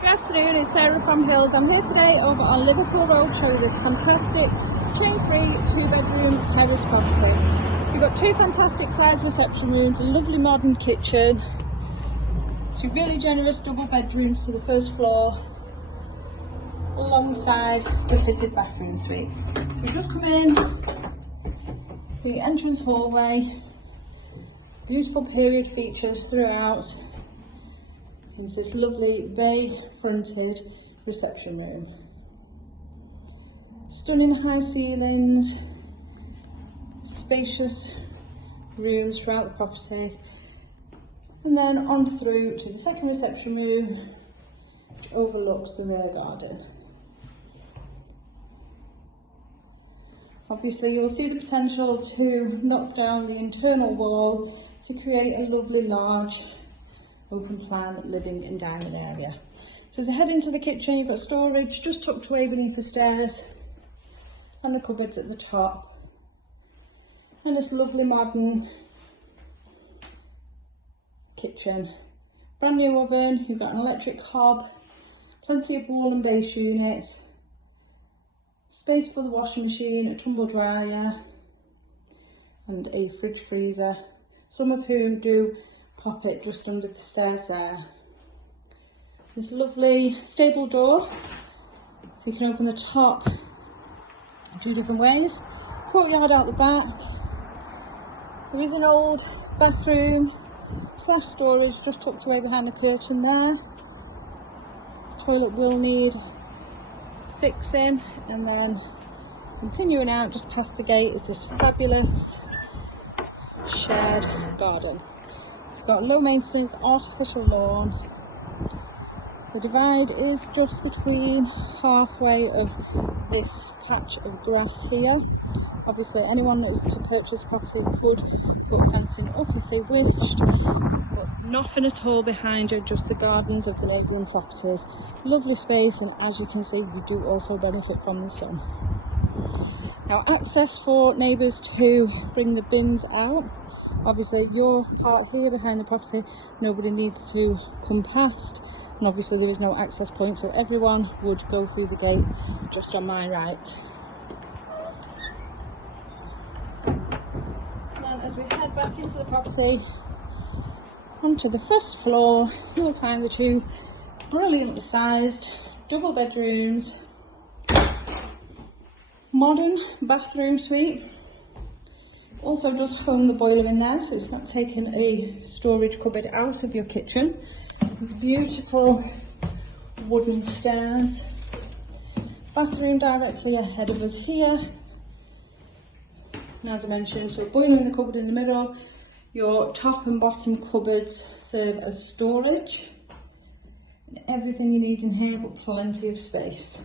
Good afternoon, it's Sarah from Hills. I'm here today over on Liverpool Road to show you this fantastic chain-free 2-bedroom terrace property. You've got two fantastic sized reception rooms, a lovely modern kitchen, two really generous double bedrooms to the first floor, alongside the fitted bathroom suite. So we just come in, the entrance hallway, beautiful period features throughout. It's this lovely bay fronted reception room. Stunning high ceilings, spacious rooms throughout the property, and then on through to the second reception room, which overlooks the rear garden. Obviously you will see the potential to knock down the internal wall to create a lovely large open plan living and dining area. So as I head into the kitchen, you've got storage just tucked away beneath the stairs and the cupboards at the top, and this lovely modern kitchen. Brand new oven, you've got an electric hob, plenty of wall and base units, space for the washing machine, a tumble dryer and a fridge freezer, some of whom do pop it just under the stairs there. This lovely stable door, so you can open the top two different ways. Courtyard out the back. There is an old bathroom / storage just tucked away behind the curtain there. The toilet will need fixing, and then continuing out just past the gate is this fabulous shared garden. It's got low maintenance artificial lawn. The divide is just between halfway of this patch of grass here. Obviously anyone that was to purchase property could put fencing up if they wished, but nothing at all behind you, just the gardens of the neighbouring properties. Lovely space, and as you can see you do also benefit from the sun. Now access for neighbours to bring the bins out. Obviously your part here behind the property, nobody needs to come past, and obviously there is no access point, so everyone would go through the gate just on my right. And as we head back into the property onto the first floor, you'll find the two brilliantly sized double bedrooms, modern bathroom suite. Also does home the boiler in there, so it's not taking a storage cupboard out of your kitchen. There's beautiful wooden stairs. Bathroom directly ahead of us here. And as I mentioned, so a boiler in the cupboard in the middle. Your top and bottom cupboards serve as storage. And everything you need in here, but plenty of space.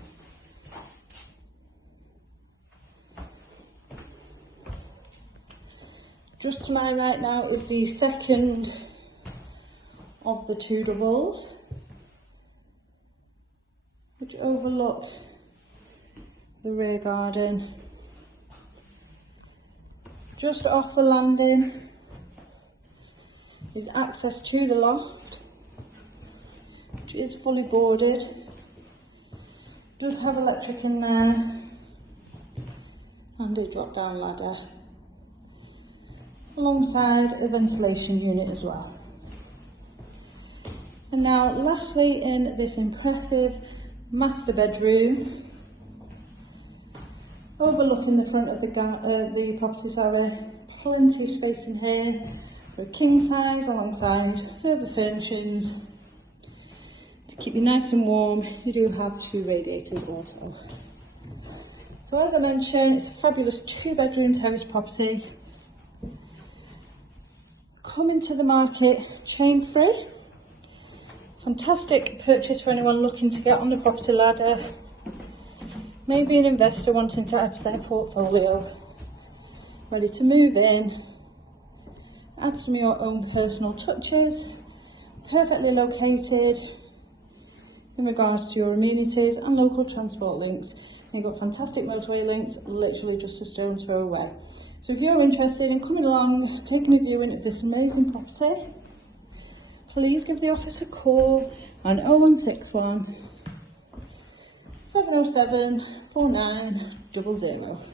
Just to my right now is the second of the two doubles, which overlook the rear garden. Just off the landing is access to the loft, which is fully boarded. Does have electric in there and a drop down ladder, alongside a ventilation unit as well. And now lastly, in this impressive master bedroom, overlooking the front of the property, plenty of space in here for a king size, alongside further furnishings to keep you nice and warm. You do have two radiators also. So as I mentioned, it's a fabulous 2-bedroom terrace property, coming to the market chain free. Fantastic purchase for anyone looking to get on the property ladder, maybe an investor wanting to add to their portfolio, ready to move in, add some of your own personal touches. Perfectly located in regards to your amenities and local transport links. You've got fantastic motorway links literally just a stone's throw away. So if you're interested in coming along, taking a viewing of this amazing property, please give the office a call on 0161 707 4900.